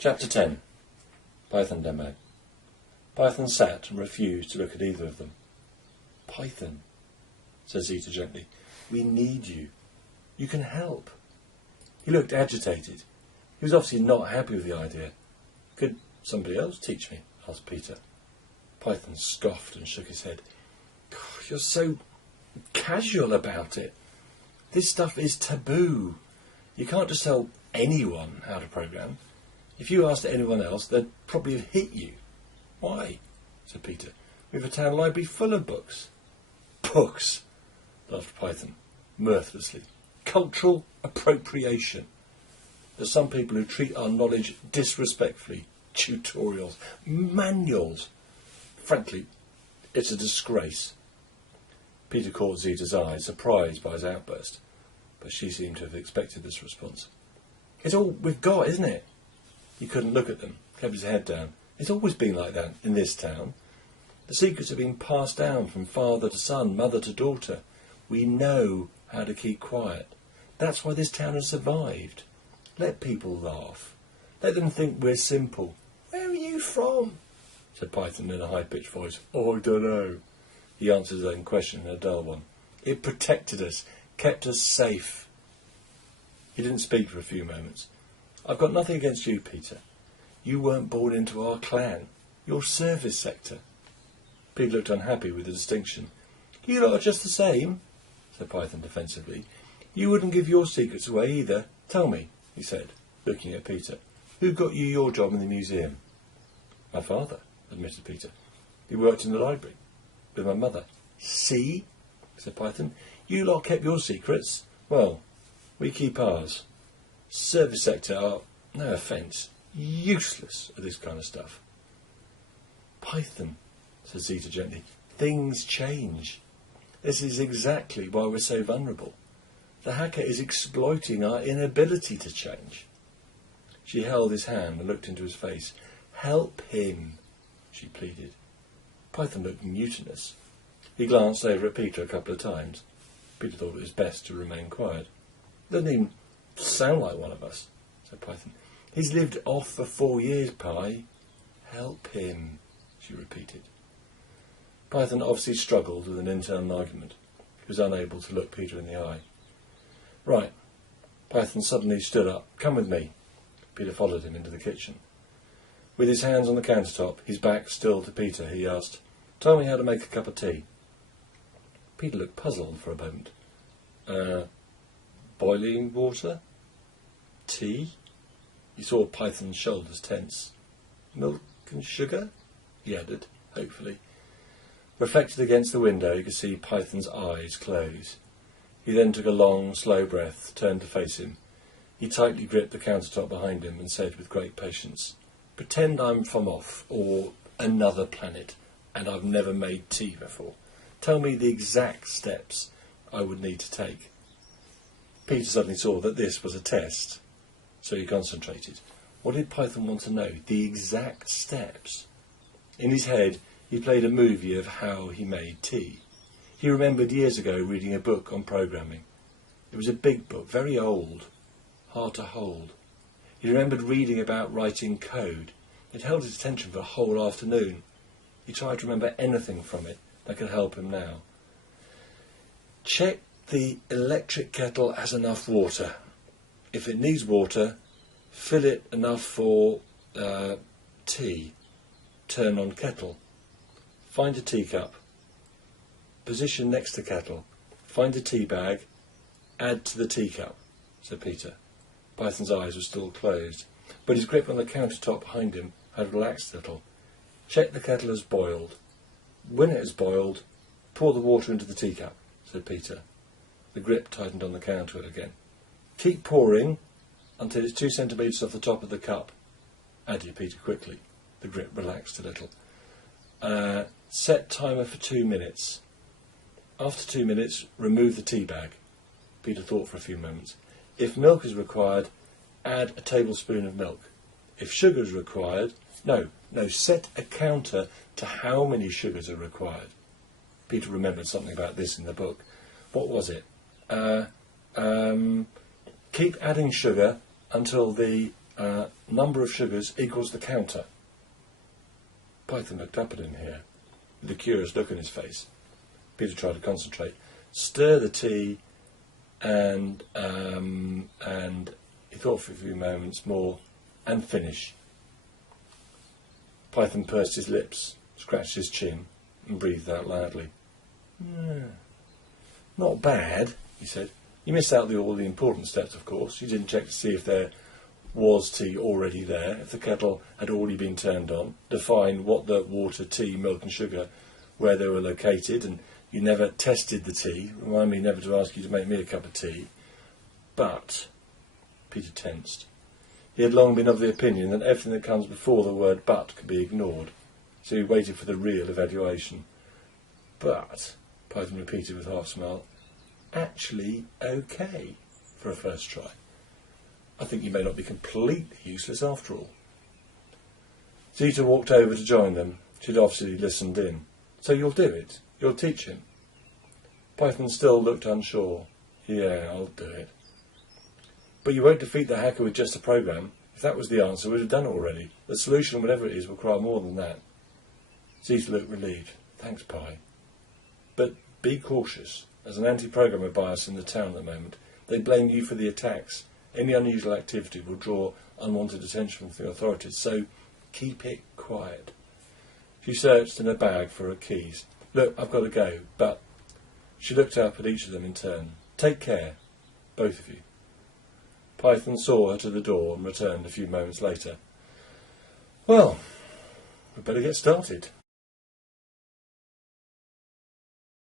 Chapter 10. Python Demo. Python sat and refused to look at either of them. "Python," said Zeta gently, "we need you. You can help." He looked agitated. He was obviously not happy with the idea. "Could somebody else teach me?" asked Peter. Python scoffed and shook his head. "You're so casual about it. This stuff is taboo. You can't just tell anyone how to program. If you asked anyone else, they'd probably have hit you." "Why?" said Peter. "We have a town library full of books." "Books," laughed Python, mirthlessly. "Cultural appropriation. There's some people who treat our knowledge disrespectfully. Tutorials, manuals. Frankly, it's a disgrace." Peter caught Zeta's eye, surprised by his outburst, but she seemed to have expected this response. "It's all we've got, isn't it?" He couldn't look at them, kept his head down. "It's always been like that in this town. The secrets have been passed down from father to son, mother to daughter. We know how to keep quiet. That's why this town has survived. Let people laugh. Let them think we're simple." "Where are you from?" said Python in a high-pitched voice. "I dunno." He answered his own question in a dull one. "It protected us, kept us safe." He didn't speak for a few moments. "I've got nothing against you, Peter. You weren't born into our clan. You're service sector." Peter looked unhappy with the distinction. "You lot are just the same," said Python defensively. "You wouldn't give your secrets away either. Tell me," he said, looking at Peter, "who got you your job in the museum?" "My father," admitted Peter. "He worked in the library with my mother." "See," said Python, "you lot kept your secrets. Well, we keep ours. Service sector are, no offence, useless at this kind of stuff." "Python," said Zeta gently, "things change. This is exactly why we're so vulnerable. The hacker is exploiting our inability to change." She held his hand and looked into his face. "Help him," she pleaded. Python looked mutinous. He glanced over at Peter a couple of times. Peter thought it was best to remain quiet. "Doesn't even sound like one of us," said Python. "He's lived off for 4 years, Pi." "Help him," she repeated. Python obviously struggled with an internal argument. He was unable to look Peter in the eye. "Right." Python suddenly stood up. "Come with me." Peter followed him into the kitchen. With his hands on the countertop, his back still to Peter, he asked, "Tell me how to make a cup of tea." Peter looked puzzled for a moment. Boiling water? Tea?" He saw Python's shoulders tense. "Milk and sugar?" he added, hopefully. Reflected against the window, you could see Python's eyes close. He then took a long, slow breath, turned to face him. He tightly gripped the countertop behind him and said with great patience, "Pretend I'm from off, or another planet, and I've never made tea before. Tell me the exact steps I would need to take." Peter suddenly saw that this was a test, so he concentrated. What did Python want to know? The exact steps. In his head, he played a movie of how he made tea. He remembered years ago reading a book on programming. It was a big book, very old, hard to hold. He remembered reading about writing code. It held his attention for a whole afternoon. He tried to remember anything from it that could help him now. Check the electric kettle has enough water. If it needs water, fill it enough for tea. Turn on kettle. Find a teacup. Position next to kettle. Find a tea bag. Add to the teacup, said Peter. Python's eyes were still closed, but his grip on the countertop behind him had relaxed a little. Check the kettle has boiled. When it has boiled, pour the water into the teacup, said Peter. The grip tightened on the counter again. Keep pouring until it's 2 centimetres off the top of the cup, added Peter quickly. The grip relaxed a little. Set timer for 2 minutes. After 2 minutes, remove the tea bag. Peter thought for a few moments. If milk is required, add a tablespoon of milk. If sugar is required, set a counter to how many sugars are required. Peter remembered something about this in the book. What was it? Keep adding sugar until the number of sugars equals the counter. Python looked up at him here, with a curious look on his face. Peter tried to concentrate. Stir the tea, and he thought for a few moments more, and finish. Python pursed his lips, scratched his chin, and breathed out loudly. Not bad, he said. You missed out all the important steps, of course. You didn't check to see if there was tea already there, if the kettle had already been turned on, define what the water, tea, milk and sugar, where they were located, and you never tested the tea. Remind me never to ask you to make me a cup of tea. But, Peter tensed. He had long been of the opinion that everything that comes before the word but could be ignored, so he waited for the real evaluation. But, Python repeated with half a smile, actually okay for a first try. I think you may not be completely useless after all. Zeta walked over to join them. She'd obviously listened in. So you'll do it? You'll teach him? Python still looked unsure. Yeah, I'll do it. But you won't defeat the hacker with just a program. If that was the answer, we'd have done it already. The solution, whatever it is, will require more than that. Zeta looked relieved. Thanks, Pi. But be cautious. There's an anti-programmer bias in the town at the moment. They blame you for the attacks. Any unusual activity will draw unwanted attention from the authorities, so keep it quiet. She searched in her bag for her keys. Look, I've got to go, but... She looked up at each of them in turn. Take care, both of you. Python saw her to the door and returned a few moments later. Well, we'd better get started.